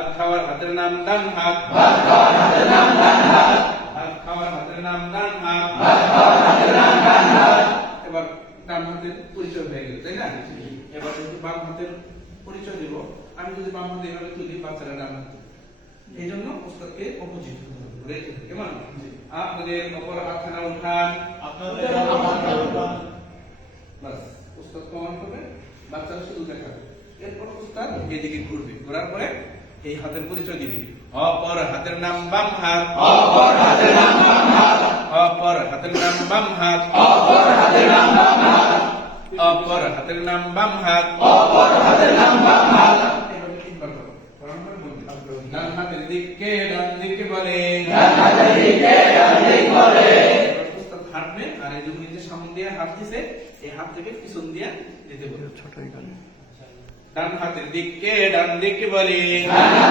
ভাত খাওয়ার হাতের নাম ডান হাত ভাত। খাওয়ার হাতের নাম ডান হাত ভাত খাওয়ার হাতের নাম ডান হাত ভাত। খাওয়ার হাতের নাম ডান হাত এবার ডান হাতের পরিচয় হয়ে গেল তাই না? এবার যদি বাম হাতের পরিচয় দেব আমি যদি বাম হাতে এভাবে তুলি বাচ্চারা ডান হাতে এই জন্য ওস্তাদকে অপোজিট রেখে কেমন? আপনাদের অপর হাতখানা উঠান আপনাদের। বাস ওস্তাদ কমান করবে বাচ্চারা শুধু দেখাবে। এরপর ওস্তাদ এদিকে ঘুরবে ঘোরার পরে এই হাতের পরিচয় দিবি। অপর হাতের নাম বাম হাত। অপর হাতের নাম বাম হাত। অপর হাতের নাম বাম হাত। অপর হাতের নাম বাম হাত। অপর হাতের নাম বাম হাত। অপর হাতের নাম বাম হাত। ডান হাতের দিকে ডান দিকে বলে ডান হাতের দিকে ডান দিক বলে। হাঁটবে আর এই যে সামনে দিয়ে হাত দিছে এই হাত থেকে পিছন দিয়ে যেতে বলবে ডান হাতের দিকে ডান দিকে বলে ডান হাতের